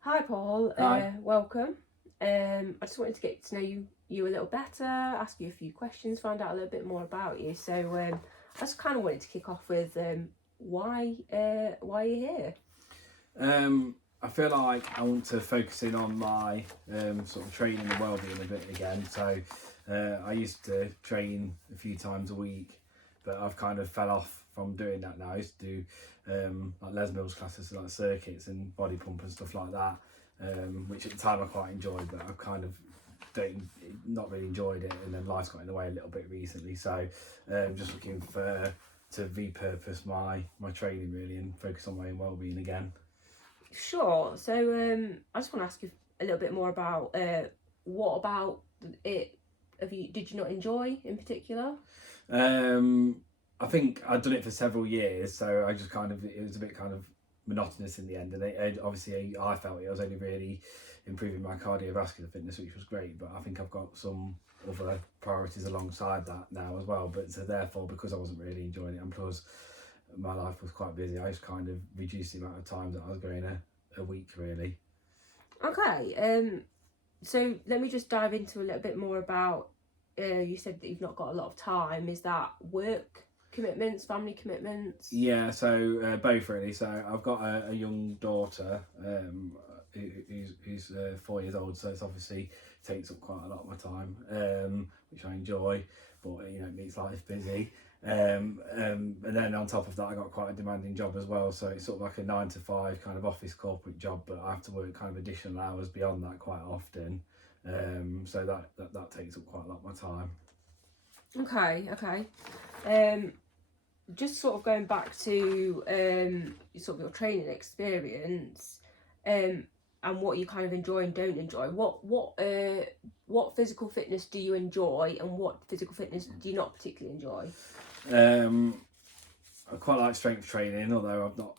Hi Paul, Hi. welcome. I just wanted to get to know you a little better, ask you a few questions, find out a little bit more about you. So I just kind of wanted to kick off with why you're here. I feel like I want to focus in on my sort of training and wellbeing a bit again. So I used to train a few times a week, but I've kind of fell off from doing that now. I used to do like Les Mills classes, like circuits and body pump and stuff like that, which at the time I quite enjoyed, but I've kind of not really enjoyed it, and then life's got in the way a little bit recently. So just looking for to repurpose my training really and focus on my own wellbeing again. Sure. So I just want to ask you a little bit more about what about it. Did you not enjoy in particular? Um, I think I'd done it for several years, so I just kind of it was a bit kind of monotonous in the end, and obviously I felt it was only really improving my cardiovascular fitness, which was great. But I think I've got some other priorities alongside that now as well. But so therefore, because I wasn't really enjoying it, and plus my life was quite busy, I just kind of reduced the amount of times that I was going a week really. Okay. So let me just dive into a little bit more about. You said that you've not got a lot of time. Is that work commitments, family commitments? Yeah, so both really. So I've got a young daughter who's 4 years old, so it's obviously takes up quite a lot of my time, which I enjoy, but it makes life busy. And then on top of that, I got quite a demanding job as well. So it's sort of like a 9 to 5 kind of office corporate job, but I have to work kind of additional hours beyond that quite often. So that takes up quite a lot of my time. Okay. Um, just sort of going back to sort of your training experience, um, and what you kind of enjoy and don't enjoy. What physical fitness do you enjoy, and what physical fitness do you not particularly enjoy? Um, I quite like strength training, although I've not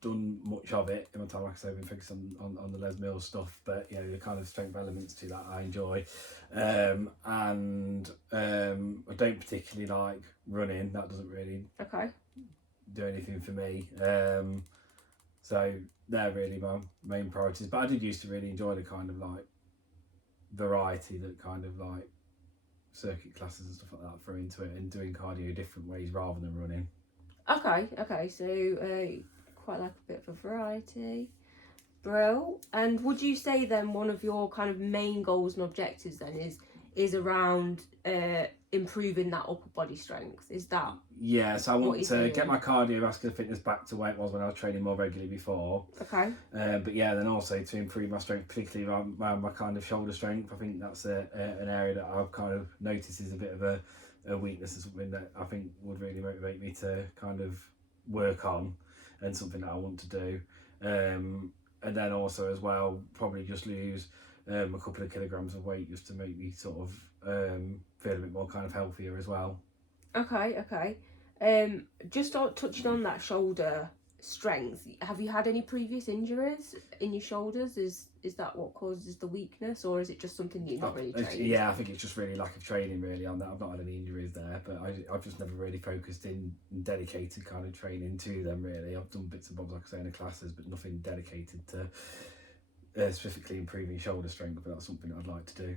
done much of it in my time. Like I say, I've been focused on the Les Mills stuff, but the kind of strength elements to that I enjoy. And I don't particularly like running. That doesn't really Okay. do anything for me. So they're really my main priorities. But I did used to really enjoy the kind of like variety that kind of like circuit classes and stuff like that throw into it, and doing cardio different ways rather than running. Okay. So quite like a bit of a variety. Brill. And would you say then one of your kind of main goals and objectives then is around improving that upper body strength? Is that Yeah, so I what want you're to get saying? my cardiovascular fitness back to where it was when I was training more regularly before. Okay. But yeah, then also to improve my strength, particularly around my kind of shoulder strength. I think that's an area that I've kind of noticed is a bit of a weakness, and something that I think would really motivate me to kind of work on, and something that I want to do. And then also as well, probably just lose a couple of kilograms of weight just to make me sort of feel a bit more kind of healthier as well. Okay. Just touching on that shoulder strength. Have you had any previous injuries in your shoulders? Is that what causes the weakness, or is it just something that you're not really trained Yeah, I to? think it's just really lack of training really on that. I've not had any injuries there, but I've just never really focused in dedicated kind of training to them really. I've done bits and bobs, like I say, in the classes, but nothing dedicated to specifically improving shoulder strength, but that's something that I'd like to do.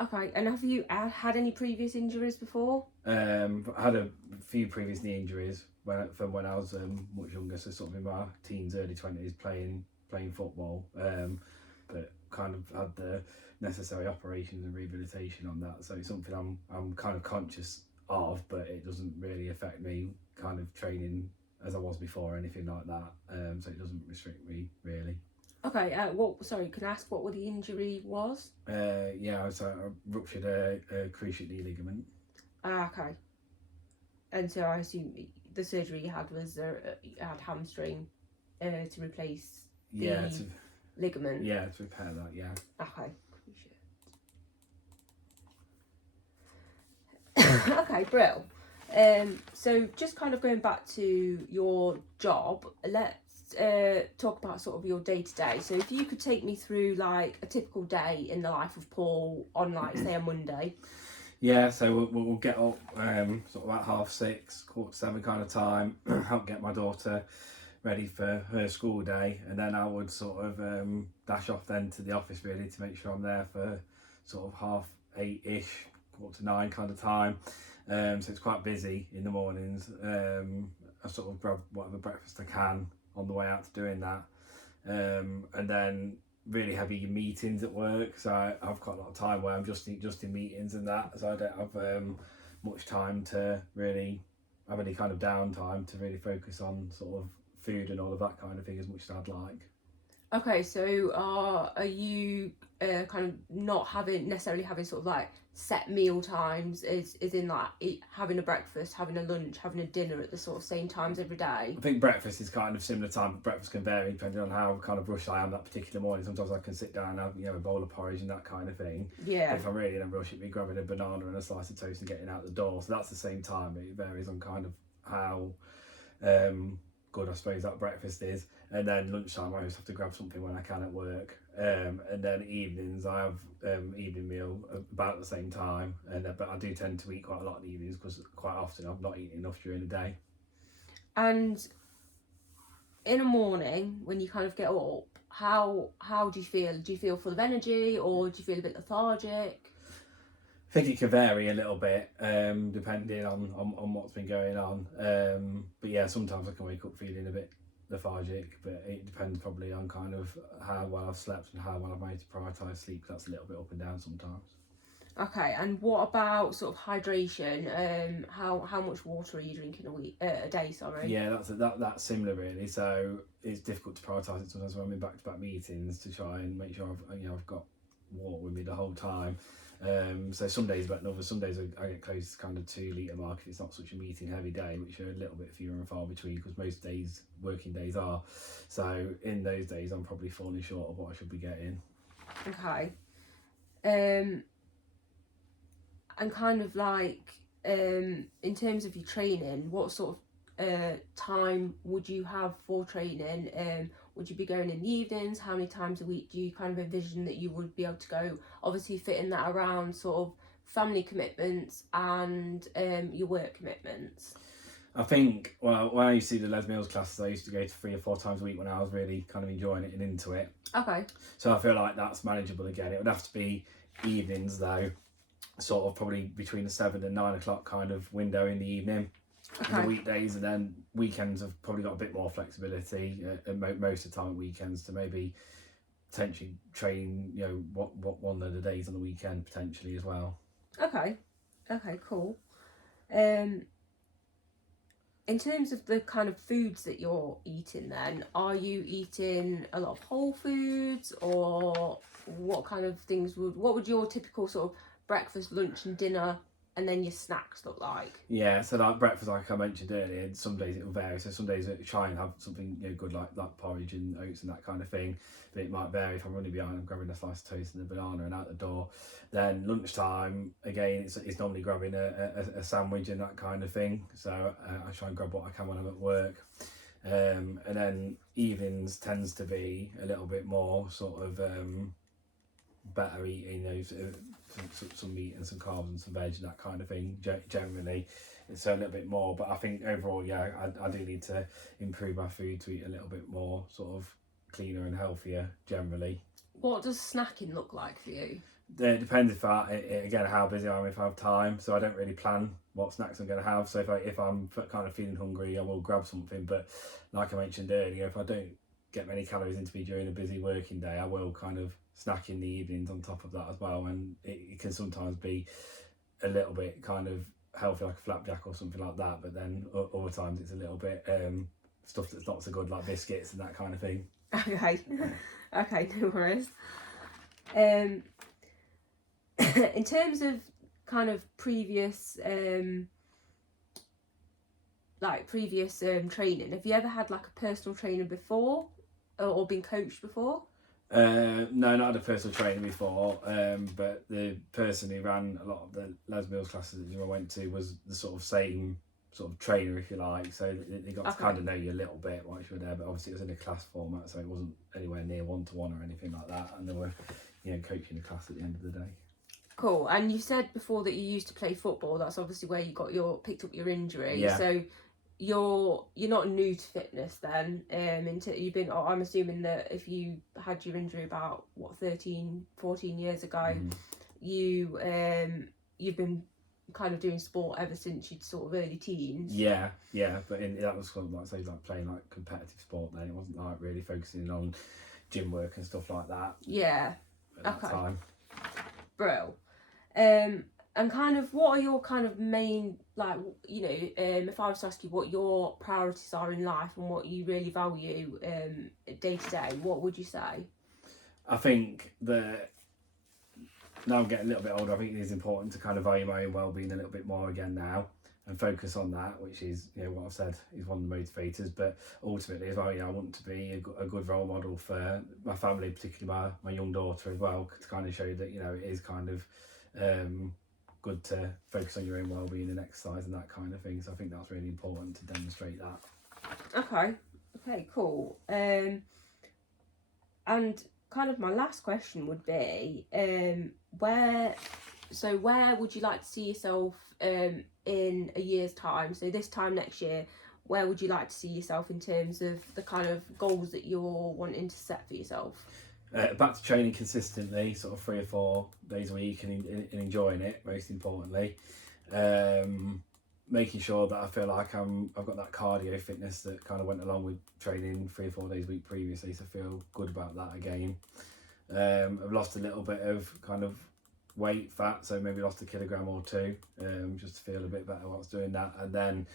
Okay. And have you had any previous injuries before? I had a few previous knee injuries from when I was much younger, so sort of in my teens, early 20s, playing football. But kind of had the necessary operations and rehabilitation on that, so it's something I'm kind of conscious of, but it doesn't really affect me kind of training as I was before or anything like that. So it doesn't restrict me really. Okay. What? Sorry. Can I ask what the injury was? Yeah, so I ruptured a cruciate knee ligament. Okay. And so I assume the surgery you had was you had hamstring to replace Yeah, the ligament. to repair that. Yeah. Okay. Okay, brill. So just kind of going back to your job, let's talk about sort of your day to day. So if you could take me through like a typical day in the life of Paul on like say a Monday. Yeah, so we'll get up sort of about 6:30, 6:45 kind of time, help get my daughter ready for her school day, and then I would sort of dash off then to the office really to make sure I'm there for sort of 8:30ish, 8:45 kind of time. So it's quite busy in the mornings. I sort of grab whatever breakfast I can on the way out to doing that, and then really heavy meetings at work. So I've got a lot of time where I'm just in meetings and that, so I don't have much time to really have any kind of downtime to really focus on sort of food and all of that kind of thing as much as I'd like. Okay, so are you kind of not necessarily having sort of like set meal times, is in like having a breakfast, having a lunch, having a dinner at the sort of same times every day? I think breakfast is kind of similar time, but breakfast can vary depending on how kind of rushed I am that particular morning. Sometimes I can sit down and have, a bowl of porridge and that kind of thing. Yeah. But if I'm really in a rush, it'd be grabbing a banana and a slice of toast and getting out the door. So that's the same time. It varies on kind of how good I suppose that breakfast is. And then lunchtime I always have to grab something when I can at work. And then evenings I have evening meal about the same time. But I do tend to eat quite a lot in the evenings because quite often I'm not eating enough during the day. And in a morning when you kind of get up, how do you feel? Do you feel full of energy, or do you feel a bit lethargic? I think it can vary a little bit depending on what's been going on. But yeah, sometimes I can wake up feeling a bit lethargic, but it depends probably on kind of how well I've slept and how well I've managed to prioritise sleep. That's a little bit up and down sometimes. Okay, and what about sort of hydration? How much water are you drinking a day? Sorry. Yeah, that's similar really. So it's difficult to prioritise it sometimes when I'm in back-to-back meetings to try and make sure I've got water with me the whole time. So some days better than others. Some days I get close to kind of 2 litre mark if it's not such a meeting heavy day, which are a little bit fewer and far between because most days, working days are. So in those days I'm probably falling short of what I should be getting. Okay. And kind of like in terms of your training, what sort of time would you have for training? Would you be going in the evenings? How many times a week do you kind of envision that you would be able to go? Obviously fitting that around sort of family commitments and your work commitments. I think, well, when I used to do the Les Mills classes, I used to go to 3 or 4 times a week when I was really kind of enjoying it and into it. Okay. So I feel like that's manageable again. It would have to be evenings though, sort of probably between the 7 and 9 o'clock kind of window in the evening. Okay. The weekdays, and then weekends have probably got a bit more flexibility. Most of the time, weekends to maybe potentially train, what one of the days on the weekend potentially as well. Okay, cool. In terms of the kind of foods that you're eating, then are you eating a lot of whole foods, or what kind of things what would your typical sort of breakfast, lunch, and dinner, and then your snacks look like? Yeah, so like breakfast, like I mentioned earlier, some days it will vary. So some days I try and have something good like porridge and oats and that kind of thing. But it might vary. If I'm running behind, I'm grabbing a slice of toast and a banana and out the door. Then lunchtime, again, it's normally grabbing a sandwich and that kind of thing. So I try and grab what I can when I'm at work. And then evenings tends to be a little bit more sort of better eating, some meat and some carbs and some veg and that kind of thing. Generally, it's a little bit more, but I think overall, yeah, I do need to improve my food to eat a little bit more sort of cleaner and healthier generally. What does snacking look like for you? It depends again how busy I am, if I have time. So I don't really plan what snacks I'm going to have. So if I'm kind of feeling hungry, I will grab something. But like I mentioned earlier, if I don't get many calories into me during a busy working day, I will kind of snack in the evenings on top of that as well. And it can sometimes be a little bit kind of healthy, like a flapjack or something like that. But then other times it's a little bit stuff that's not so good, like biscuits and that kind of thing. Okay. Okay, no worries. In terms of kind of previous training, have you ever had like a personal trainer before, or been coached before? No, not had a personal trainer before, but the person who ran a lot of the Les Mills classes that I went to was the sort of same sort of trainer, if you like. So they got to kind of know you a little bit while you were there, but obviously it was in a class format, so it wasn't anywhere near 1-to-1 or anything like that. And they were, coaching the class at the end of the day. Cool. And you said before that you used to play football. That's obviously where you picked up your injury. Yeah. So you're not new to fitness then. You've been. I'm assuming that if you had your injury about 13, 14 years ago, you've been kind of doing sport ever since you'd sort of early teens. Yeah, but that was sort of like, say, like playing like competitive sport then. It wasn't like really focusing on gym work and stuff like that. Yeah. At that time. Bro. And kind of, what are your kind of main, like, if I was to ask you what your priorities are in life and what you really value day to day, what would you say? I think that now I'm getting a little bit older, I think it is important to kind of value my own well-being a little bit more again now and focus on that, which is, what I've said is one of the motivators. But ultimately as well, I want to be a good role model for my family, particularly my young daughter as well, to kind of show that, it is kind of good to focus on your own well-being and exercise and that kind of thing. So I think that's really important to demonstrate that. Okay, cool. And kind of my last question would be, where would you like to see yourself in a year's time? So this time next year, where would you like to see yourself in terms of the kind of goals that you're wanting to set for yourself? Back to training consistently, sort of 3 or 4 days a week, and enjoying it, most importantly. Making sure that I feel like I've got that cardio fitness that kind of went along with training 3 or 4 days a week previously, so I feel good about that again. I've lost a little bit of kind of weight, fat, so maybe lost 1 kilogram or 2, just to feel a bit better whilst doing that, and then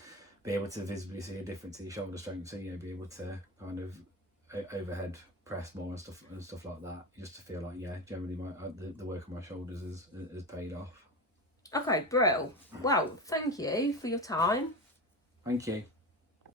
be able to visibly see a difference in your shoulder strength, so be able to kind of overhead press more and stuff like that, just to feel like generally the work on my shoulders has paid off. Okay, brill. Well, thank you for your time. Thank you.